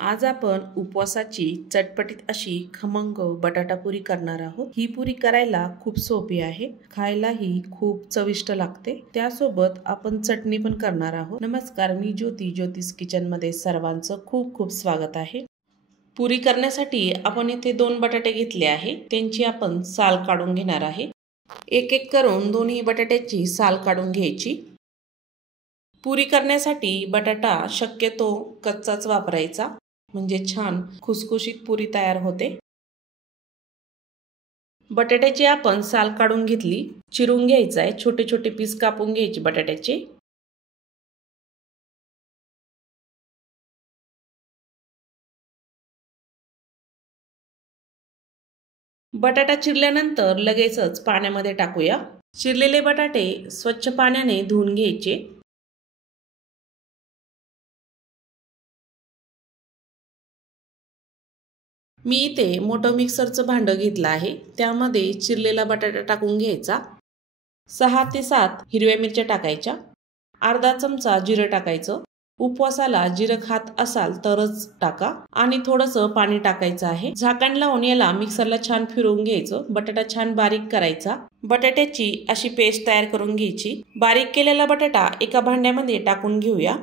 आज आपण उपवासाची चटपटीत अशी खमंग बटाटा पुरी करणार आहोत। ही पुरी करायला खूप सोपी आहे, खायलाही खूप चविष्ट लागते। त्यासोबत आपण चटणी पण करणार आहोत। नमस्कार, मी ज्योती, ज्योतिष किचन मध्ये सर्वांचं खूप खूप स्वागत आहे। पुरी करण्यासाठी आपण इथे 2 बटाटे घेतले आहे, त्यांची आपण साल काढून घेणार आहे। एक एक करून दोन्ही बटाट्याची साल काढून घ्यायची। पुरी करण्यासाठी बटाटा शक्यतो कच्चाच वापरायचा, म्हणजे छान खुसखुशीत पुरी तयार होते। बटाट्याची आपण साल काढून घेतली, चिरून घ्यायचा आहे, छोटे छोटे पीस कापून घ्यायचे बटाट्याचे। बटाटा चिरल्यानंतर लगेचच पाण्यामध्ये टाकूया। चिरलेले बटाटे स्वच्छ पाण्याने धुवून घ्यायचे। मी इथे मोठं मिक्सरचं भांडं घेतलं आहे, त्यामध्ये चिरलेला बटाटा टाकून घ्यायचा। 6 ते 7 हिरव्या मिरच्या टाकायच्या, अर्धा चमचा जिरं टाकायचं। उपवासाला जिरं खात असाल तरच टाका, आणि थोडंसं पाणी टाकायचं आहे। झाकण लावून याला मिक्सरला छान फिरवून घ्यायचं। बटाटा छान बारीक करायचा। बटाट्याची अशी पेस्ट तयार करून घ्यायची। बारीक केलेला बटाटा एका भांड्यामध्ये टाकून घेऊया।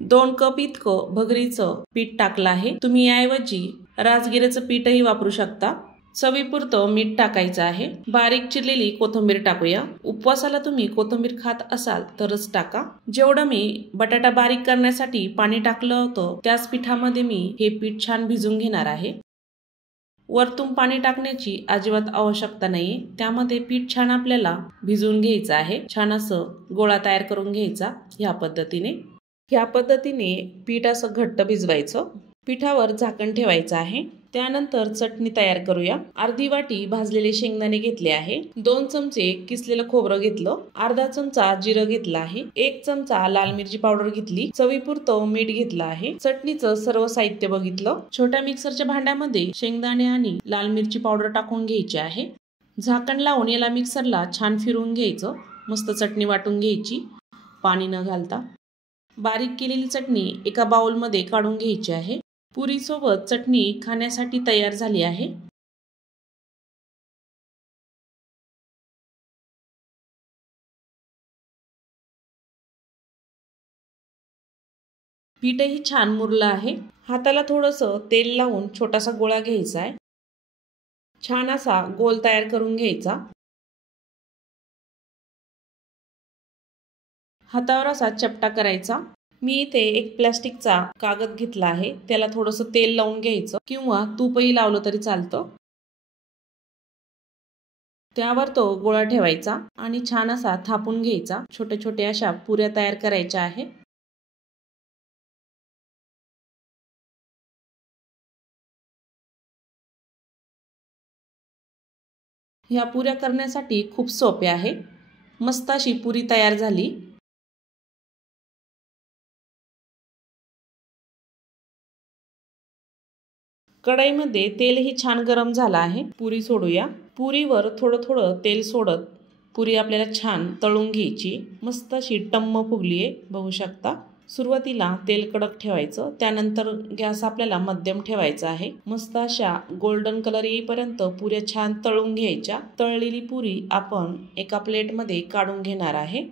2 कप इतकं भगरीचं पीठ टाकलं आहे, तुम्ही याऐवजी राजगिऱ्याचं पीठही वापरू शकता। चवीपुरतं मीठ टाकायचं आहे। बारीक चिरलेली कोथिंबीर टाकूया। उपवासाला तुम्ही कोथिंबीर खात असाल तरच टाका। जेवढं मी बटाटा बारीक करण्यासाठी पाणी टाकलं होतं, त्याच पिठामध्ये मी हे पीठ छान भिजून घेणार आहे। वरतून पाणी टाकण्याची अजिबात आवश्यकता नाही, त्यामध्ये पीठ छान आपल्याला भिजून घ्यायचं आहे। छान असं गोळा तयार करून घ्यायचा। ह्या पद्धतीने पीठ असं घट्ट भिजवायचं। पिठावर झाकण ठेवायचं आहे। त्यानंतर चटणी तयार करूया। अर्धी वाटी भाजलेले शेंगदाणे घेतले आहे, 2 चमचे किसलेलं खोबरं घेतलं, अर्धा चमचा जिरं घेतलं आहे, 1 चमचा लाल मिरची पावडर घेतली, चवीपुरतं मीठ घेतलं आहे। चटणीचं सर्व साहित्य बघितलं। छोट्या मिक्सरच्या भांड्यामध्ये शेंगदाणे आणि लाल मिरची पावडर टाकून घ्यायची आहे। झाकण लावून याला मिक्सरला छान फिरवून घ्यायचं। मस्त चटणी वाटून घ्यायची, पाणी न घालता। बारीक केलेली चटणी एका बाउलमध्ये काढून घ्यायची आहे। पुरी सोबत चटणी खाण्यासाठी तयार झाली आहे। पीठही छान मुरलं आहे। हाताला थोडंसं तेल लावून छोटासा गोळा घ्यायचा आहे। छान असा गोल तयार करून घ्यायचा। हातावर असा चपटा करायचा। मी इथे एक प्लास्टिकचा कागद घेतला आहे, त्याला थोडंसं तेल लावून घ्यायचं, किंवा तूपही लावलं तरी चालतं। त्यावर तो गोळा ठेवायचा आणि छान असा थापून घ्यायचा। छोटे छोटे अशा पुऱ्या तयार करायच्या आहे। ह्या पुऱ्या करण्यासाठी खूप सोपे आहे। मस्त अशी पुरी तयार झाली। कढईमध्ये तेलही छान गरम झालं आहे। पुरी सोडूया। पुरीवर थोडं थोडं तेल सोडत पुरी आपल्याला छान तळून घ्यायची। मस्त अशी टम्म फुगली आहे, बघू शकता। सुरुवातीला तेल कडक ठेवायचं, त्यानंतर गॅस आपल्याला मध्यम ठेवायचा आहे। मस्त अशा गोल्डन कलर येईपर्यंत पुऱ्या छान तळून घ्यायच्या। तळलेली पुरी आपण एका प्लेटमध्ये काढून घेणार आहे।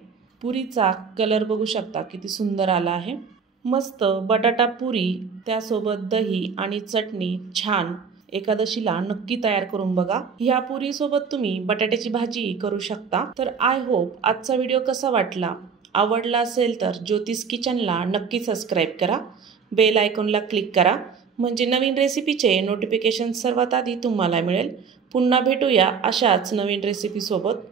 पुरीचा कलर बघू शकता किती सुंदर आला आहे। मस्त बटाटा पुरी, त्यासोबत दही आणि चटणी, छान। एकादशीला नक्की तयार करून बघा। ह्या पुरी सोबत तुम्ही बटाट्याची भाजी करू शकता। तर आय होप आजचा व्हिडिओ कसा वाटला, आवडला असेल तर ज्योतिष किचनला नक्की सबस्क्राईब करा, बेल आयकॉनला क्लिक करा, म्हणजे नवीन रेसिपीचे नोटिफिकेशन सर्वात आधी तुम्हाला मिळेल। पुन्हा भेटूया अशाच नवीन रेसिपी सोबत।